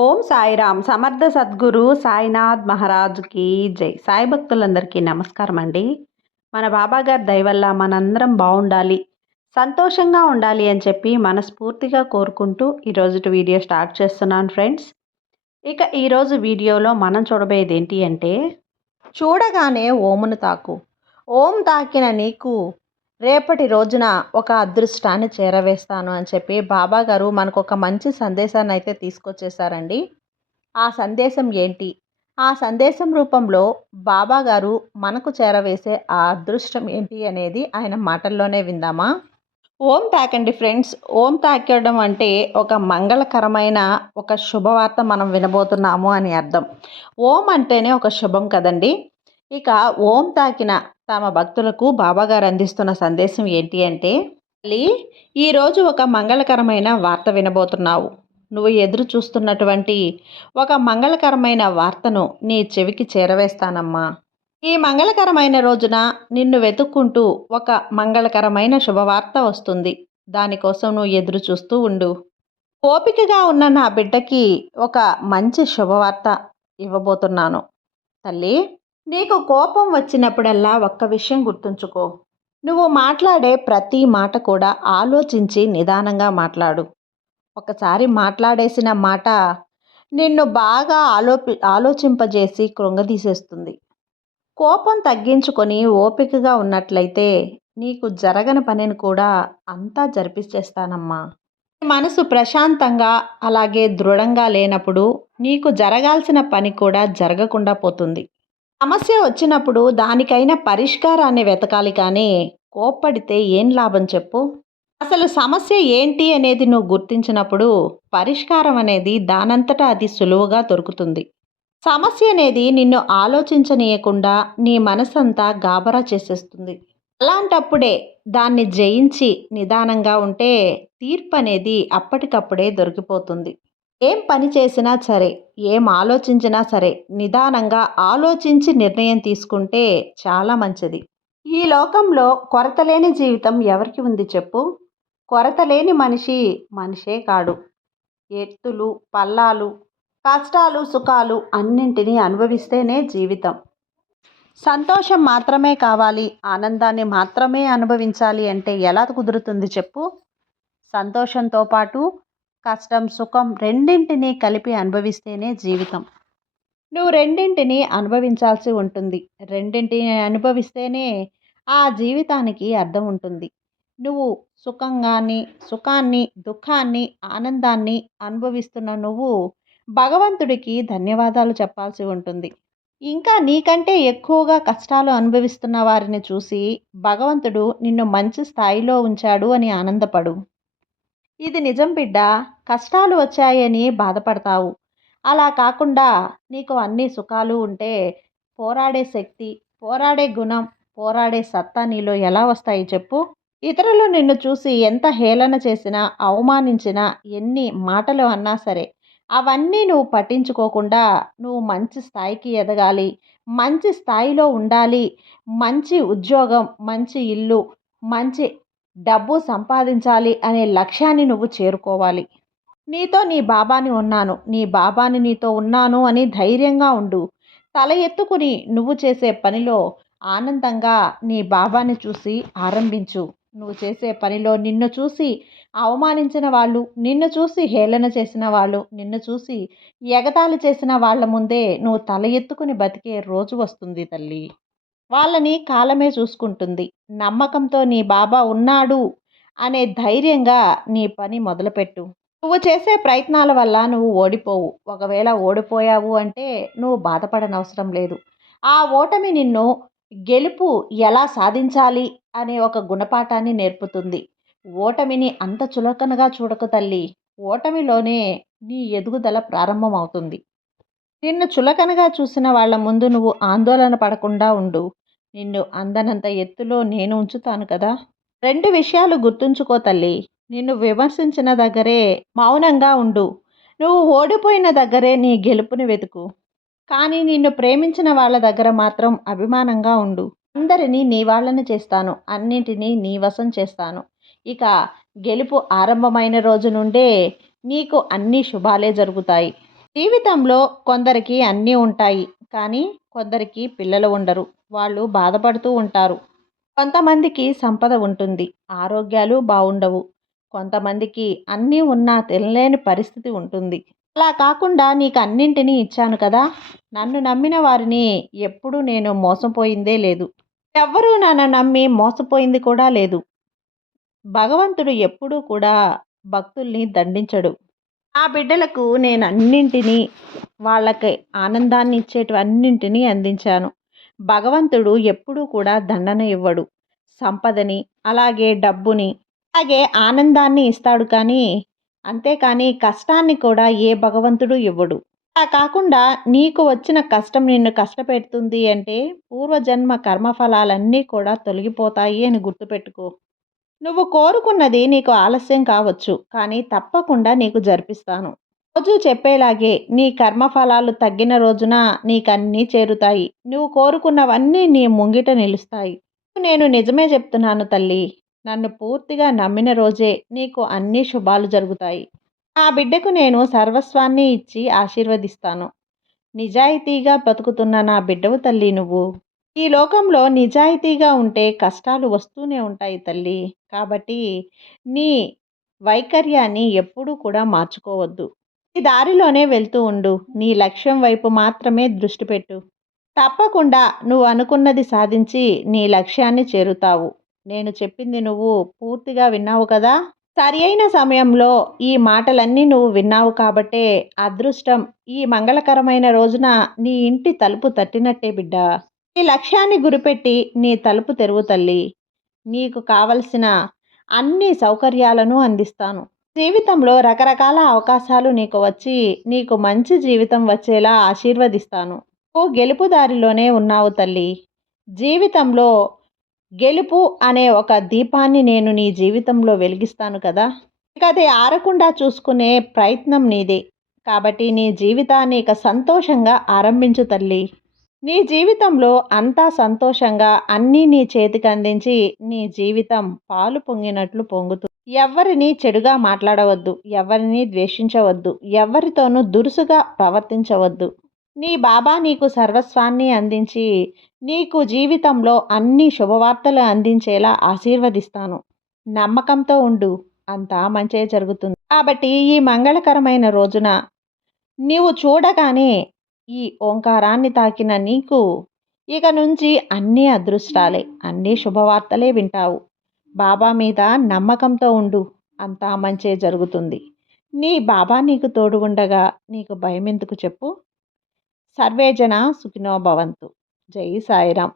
ఓం సాయిరామ్ సమర్థ సద్గురు సాయినాథ్ మహారాజుకి జై. సాయి భక్తులందరికీ నమస్కారం అండి. మన బాబాగారి దయ వల్ల మనందరం బాగుండాలి, సంతోషంగా ఉండాలి అని చెప్పి మనస్ఫూర్తిగా కోరుకుంటూ ఈరోజు వీడియో స్టార్ట్ చేస్తున్నాను ఫ్రెండ్స్. ఇక ఈరోజు వీడియోలో మనం చూడబోయేది ఏంటి అంటే, చూడగానే ఓమును తాకు, ఓం తాకిన నీకు రేపటి రోజున ఒక అదృష్టాన్ని చేరవేస్తాను అని చెప్పి బాబా గారు మనకు ఒక మంచి సందేశాన్ని అయితే తీసుకొచ్చేసారండి. ఆ సందేశం ఏంటి, ఆ సందేశం రూపంలో బాబా గారు మనకు చేరవేసే ఆ అదృష్టం ఏంటి అనేది ఆయన మాటల్లోనే విందామా. ఓం తాకండి ఫ్రెండ్స్. ఓం తాకడం అంటే ఒక మంగళకరమైన ఒక శుభవార్త మనం వినబోతున్నాము అని అర్థం. ఓం అంటేనే ఒక శుభం కదండి. ఇక ఓం తాకిన తమ భక్తులకు బాబాగారు అందిస్తున్న సందేశం ఏంటి అంటే, తల్లి, ఈరోజు ఒక మంగళకరమైన వార్త వినబోతున్నావు. నువ్వు ఎదురు చూస్తున్నటువంటి ఒక మంగళకరమైన వార్తను నీ చెవికి చేరవేస్తానమ్మా. ఈ మంగళకరమైన రోజున నిన్ను వెతుక్కుంటూ ఒక మంగళకరమైన శుభవార్త వస్తుంది. దానికోసం నువ్వు ఎదురు చూస్తూ ఉండు. ఓపికగా ఉన్న నా బిడ్డకి ఒక మంచి శుభవార్త ఇవ్వబోతున్నాను. తల్లి, నీకు కోపం వచ్చినప్పుడల్లా ఒక్క విషయం గుర్తుంచుకో. నువ్వు మాట్లాడే ప్రతి మాట కూడా ఆలోచించి నిదానంగా మాట్లాడు. ఒకసారి మాట్లాడేసిన మాట నిన్ను బాగా ఆలోచింపజేసి కృంగదీసేస్తుంది. కోపం తగ్గించుకొని ఓపికగా ఉన్నట్లయితే నీకు జరగని పనిని కూడా అంతా జరిపించేస్తానమ్మా. మనసు ప్రశాంతంగా అలాగే దృఢంగా లేనప్పుడు నీకు జరగాల్సిన పని కూడా జరగకుండా పోతుంది. సమస్య వచ్చినప్పుడు దానికైనా పరిష్కారాన్ని వెతకాలి, కానీ కోప్పడితే ఏం లాభం చెప్పు. అసలు సమస్య ఏంటి అనేది నువ్వు గుర్తించినప్పుడు పరిష్కారం అనేది దానంతటా అది సులువుగా దొరుకుతుంది. సమస్య అనేది నిన్ను ఆలోచించనీయకుండా నీ మనసంతా గాబరా చేసేస్తుంది. అలాంటప్పుడే దాన్ని జయించి నిదానంగా ఉంటే తీర్పు అనేది అప్పటికప్పుడే దొరికిపోతుంది. ఏం పని చేసినా సరే, ఏం ఆలోచించినా సరే నిదానంగా ఆలోచించి నిర్ణయం తీసుకుంటే చాలా మంచిది. ఈ లోకంలో కొరత లేని జీవితం ఎవరికి ఉంది చెప్పు. కొరత లేని మనిషి మనిషే కాడు. ఎత్తులు పల్లాలు, కష్టాలు సుఖాలు అన్నింటినీ అనుభవిస్తేనే జీవితం. సంతోషం మాత్రమే కావాలి, ఆనందాన్ని మాత్రమే అనుభవించాలి అంటే ఎలా కుదురుతుంది చెప్పు. సంతోషంతో పాటు కష్టం సుఖం రెండింటినీ కలిపి అనుభవిస్తేనే జీవితం. నువ్వు రెండింటినీ అనుభవించాల్సి ఉంటుంది. రెండింటిని అనుభవిస్తేనే ఆ జీవితానికి అర్థం ఉంటుంది. నువ్వు సుఖాన్ని దుఃఖాన్ని ఆనందాన్ని అనుభవిస్తున్న నువ్వు భగవంతుడికి ధన్యవాదాలు చెప్పాల్సి ఉంటుంది. ఇంకా నీకంటే ఎక్కువగా కష్టాలు అనుభవిస్తున్న వారిని చూసి భగవంతుడు నిన్ను మంచి స్థాయిలో ఉంచాడు అని ఆనందపడు. ఇది నిజం బిడ్డ. కష్టాలు వచ్చాయని బాధపడతావు. అలా కాకుండా నీకు అన్ని సుఖాలు ఉంటే పోరాడే శక్తి, పోరాడే గుణం, పోరాడే సత్తా నీలో ఎలా వస్తాయి చెప్పు. ఇతరులు నిన్ను చూసి ఎంత హేళన చేసినా, అవమానించినా, ఎన్ని మాటలు అన్నా సరే అవన్నీ నువ్వు పట్టించుకోకుండా నువ్వు మంచి స్థాయికి ఎదగాలి, మంచి స్థాయిలో ఉండాలి, మంచి ఉద్యోగం, మంచి ఇల్లు, మంచి డబ్బు సంపాదించాలి అనే లక్ష్యాన్ని నువ్వు చేరుకోవాలి. నీతో నీ బాబాని ఉన్నాను, నీ బాబాని నీతో ఉన్నాను అని ధైర్యంగా ఉండు. తల ఎత్తుకుని నువ్వు చేసే పనిలో ఆనందంగా నీ బాబాని చూసి ఆరంభించు. నువ్వు చేసే పనిలో నిన్ను చూసి అవమానించిన వాళ్ళు, నిన్ను చూసి హేళన చేసిన వాళ్ళు, నిన్ను చూసి ఎగతాళి చేసిన వాళ్ళ ముందే నువ్వు తల ఎత్తుకుని బతికే రోజు వస్తుంది తల్లి. వాళ్ళని కాలమే చూసుకుంటుంది. నమ్మకంతో నీ బాబా ఉన్నాడు అనే ధైర్యంగా నీ పని మొదలుపెట్టు. నువ్వు చేసే ప్రయత్నాల వల్ల నువ్వు ఓడిపోవు. ఒకవేళ ఓడిపోయావు అంటే నువ్వు బాధపడనవసరం లేదు. ఆ ఓటమి నిన్ను గెలుపు ఎలా సాధించాలి అనే ఒక గుణపాఠాన్ని నేర్పుతుంది. ఓటమిని అంత చులకనగా చూడకు తల్లి. ఓటమిలోనే నీ ఎదుగుదల ప్రారంభమవుతుంది. నిన్ను చులకనగా చూసిన వాళ్ళ ముందు నువ్వు ఆందోళన పడకుండా ఉండు. నిన్ను అందనంత ఎత్తులో నేను ఉంచుతాను కదా. రెండు విషయాలు గుర్తుంచుకో తల్లి. నిన్ను విమర్శించిన దగ్గరే మౌనంగా ఉండు. నువ్వు ఓడిపోయిన దగ్గరే నీ గెలుపుని వెతుకు. కానీ నిన్ను ప్రేమించిన వాళ్ళ దగ్గర మాత్రం అభిమానంగా ఉండు. అందరినీ నీ వాళ్ళని చేస్తాను, అన్నింటినీ నీ వశం చేస్తాను. ఇక గెలుపు ఆరంభమైన రోజు నుండే నీకు అన్ని శుభాలే జరుగుతాయి. జీవితంలో కొందరికి అన్నీ ఉంటాయి. కానీ కొందరికి పిల్లలు ఉండరు. వాళ్ళు బాధపడుతూ ఉంటారు. కొంతమందికి సంపద ఉంటుంది. ఆరోగ్యాలు బావుండవు. కొంతమందికి అన్నీ ఉన్నా తినలేని పరిస్థితి ఉంటుంది. అలా కాకుండా నీకు అన్నింటినీ ఇచ్చాను కదా! నన్ను నమ్మిన వారిని ఎప్పుడూ నేను మోసపోయిందే లేదు. ఎవ్వరూ నన్ను నమ్మి మోసపోయింది కూడా లేదు. భగవంతుడు ఎప్పుడూ కూడా భక్తుల్ని దండించడు. నా బిడ్డలకు నేను అన్నింటినీ వాళ్ళకి ఆనందాన్ని ఇచ్చేటివన్నింటినీ అందించాను. భగవంతుడు ఎప్పుడూ కూడా దండన ఇవ్వడు. సంపదని, అలాగే డబ్బుని, అలాగే ఆనందాన్ని ఇస్తాడు కానీ, అంతేకాని కష్టాన్ని కూడా ఏ భగవంతుడు ఇవ్వడు. అలా కాకుండా నీకు వచ్చిన కష్టం నిన్ను కష్టపెడుతుంది అంటే పూర్వజన్మ కర్మఫలాలన్నీ కూడా తొలగిపోతాయి అని గుర్తుపెట్టుకో. నువ్వు కోరుకున్నది నీకు ఆలస్యం కావచ్చు, కానీ తప్పకుండా నీకు జరిపిస్తాను. రోజు చెప్పేలాగే నీ కర్మఫలాలు తగ్గిన రోజున నీకన్నీ చేరుతాయి. నువ్వు కోరుకున్నవన్నీ నీ ముంగిట నిలుస్తాయి. నేను నిజమే చెప్తున్నాను తల్లి. నన్ను పూర్తిగా నమ్మిన రోజే నీకు అన్ని శుభాలు జరుగుతాయి. ఆ బిడ్డకు నేను సర్వస్వాన్ని ఇచ్చి ఆశీర్వదిస్తాను. నిజాయితీగా బతుకుతున్న నా బిడ్డవు తల్లి నువ్వు. ఈ లోకంలో నిజాయితీగా ఉంటే కష్టాలు వస్తూనే ఉంటాయి తల్లి. కాబట్టి నీ వైఖర్యాన్ని ఎప్పుడూ కూడా మార్చుకోవద్దు. ఈ దారిలోనే వెళ్తూ ఉండు. నీ లక్ష్యం వైపు మాత్రమే దృష్టి పెట్టు. తప్పకుండా నువ్వు అనుకున్నది సాధించి నీ లక్ష్యాన్ని చేరుతావు. నేను చెప్పింది నువ్వు పూర్తిగా విన్నావు కదా! సరి అయిన సమయంలో ఈ మాటలన్నీ నువ్వు విన్నావు కాబట్టే అదృష్టం ఈ మంగళకరమైన రోజున నీ ఇంటి తలుపు తట్టినట్టే బిడ్డా. నీ లక్ష్యాన్ని గురిపెట్టి నీ తలుపు తెరువు తల్లి. నీకు కావలసిన అన్ని సౌకర్యాలను అందిస్తాను. జీవితంలో రకరకాల అవకాశాలు నీకు వచ్చి నీకు మంచి జీవితం వచ్చేలా ఆశీర్వదిస్తాను. నువ్వు గెలుపు దారిలోనే ఉన్నావు తల్లి. జీవితంలో గెలుపు అనే ఒక దీపాన్ని నేను నీ జీవితంలో వెలిగిస్తాను కదా! ఇక అది ఆరకుండా చూసుకునే ప్రయత్నం నీదే. కాబట్టి నీ జీవితాన్ని ఇక సంతోషంగా ఆరంభించు తల్లి. నీ జీవితంలో అంతా సంతోషంగా అన్నీ నీ చేతికి అందించి నీ జీవితం పాలు పొంగినట్లు పొంగుతుంది. ఎవ్వరిని చెడుగా మాట్లాడవద్దు. ఎవరిని ద్వేషించవద్దు. ఎవరితోనూ దురుసుగా ప్రవర్తించవద్దు. నీ బాబా నీకు సర్వస్వాన్ని అందించి నీకు జీవితంలో అన్ని శుభవార్తలు అందించేలా ఆశీర్వదిస్తాను. నమ్మకంతో ఉండు. అంతా మంచే జరుగుతుంది. కాబట్టి ఈ మంగళకరమైన రోజున నీవు చూడగానే ఈ ఓంకారాన్ని తాకిన నీకు ఇక నుంచి అన్ని అదృష్టాలే, అన్ని శుభవార్తలే వింటావు. బాబా మీద నమ్మకంతో ఉండు. అంతా మంచే జరుగుతుంది. నీ బాబా నీకు తోడు ఉండగా నీకు భయం ఎందుకు చెప్పు. సర్వే జన సుఖినో భవంతు. జై సాయిరాం.